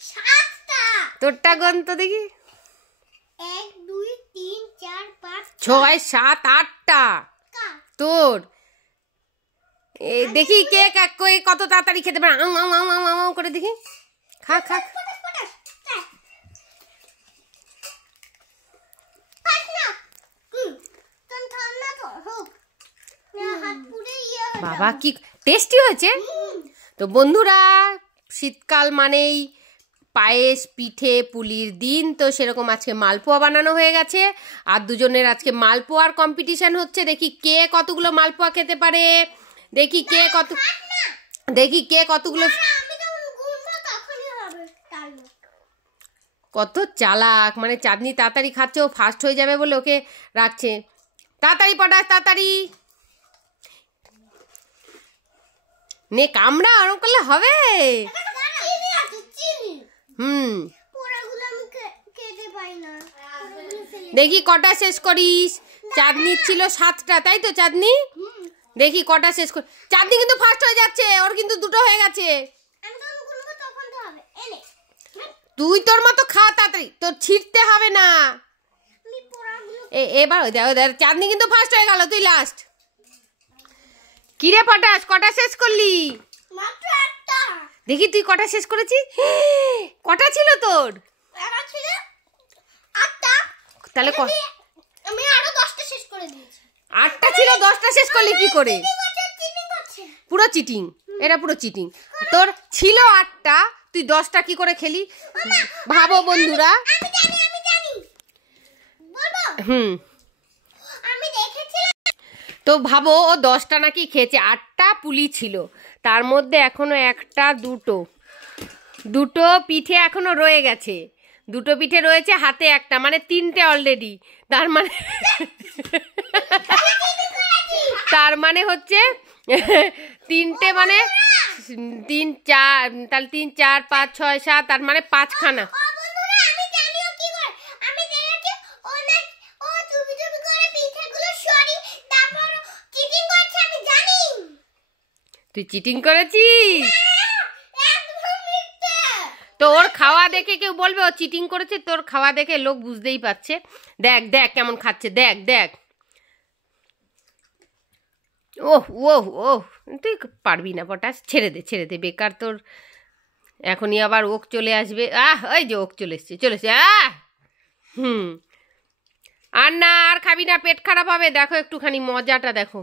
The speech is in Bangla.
7টা। তোরটা গন্ত দেখি। 1 2 3 4 5 6 7 8টা তোর। দেখি কে কত তাড়াতাড়ি খেতে পারে। করে দেখি, খা খা। বাবা কি টেস্টি হয়েছে। তো বন্ধুরা, শীতকাল মানেই পায়েস, পিঠে, পুলির দিন। তো সেরকম আজকে মালপোয়া বানানো হয়ে গেছে, আর দুজনের আজকে মালপোয়ার কম্পিটিশন হচ্ছে। দেখি কে কতগুলো মালপোয়া খেতে পারে, দেখি কে কতগুলো। কত চালাক, মানে চাঁদনি তাড়াতাড়ি খাচ্ছে, ও ফাস্ট হয়ে যাবে বলে ওকে রাখছে। তাড়াতাড়ি পটাস, তাড়াতাড়ি নে, কামড়া, ওরকম করলে হবে। দেখি কটা শেষ করিস। চাঁদনির ছিল 7টা, তাই তো চাঁদনি? দেখি কটা শেষ কর। চাঁদনি কিন্তু ফার্স্ট হয়ে যাচ্ছে, ওর কিন্তু 2টো হয়ে গেছে। তুই তোর মতো খা তাড়াতাড়ি, তোর ছিটতে হবে না। এবার চাঁদনি কিন্তু ফার্স্ট হয়ে গেল, তুই লাস্ট। কিরে পটাস, কটা শেষ করলি? দেখি তুই কটা শেষ করেছিস। কটা ছিল তোর? তাহলে আমি আরো 10টা শেষ করে দিয়েছি। 8টা ছিল, 10টা শেষ করলি কি করে? পুরো চিটিং, এটা পুরো চিটিং। তোর ছিল 8টা, তুই 10টা কি করে খেলি? ভাবো বন্ধুরা। তো ভাবো, ও 10টা নাকি খেয়েছে, 8টা পুলি ছিল, তার মধ্যে এখনো 1টা 2টো পিঠে এখনো রয়ে গেছে। 2টো পিঠে রয়েছে, হাতে 1টা, মানে 3টে অলরেডি। তার মানে হচ্ছে 3টে, মানে 3 4, তাহলে 3 4 5 6 7, তার মানে 5খানা। তুই চিটিং করেছিস? তো ওর খাওয়া দেখে কেউ বলবে ও চিটিং করেছে? তোর খাওয়া দেখে লোক বুঝতেই পারছে। দেখ দেখ কেমন খাচ্ছে, দেখ দেখ। ওহ ওহ ওহ, তুই পারবি না পটাস, ছেড়ে দে বেকার তোর। এখনই আবার ওক চলে আসবে। ওই যে ওক চলে এসছে। আর না, আর খাবি না, পেট খারাপ হবে। দেখো একটুখানি মজাটা দেখো।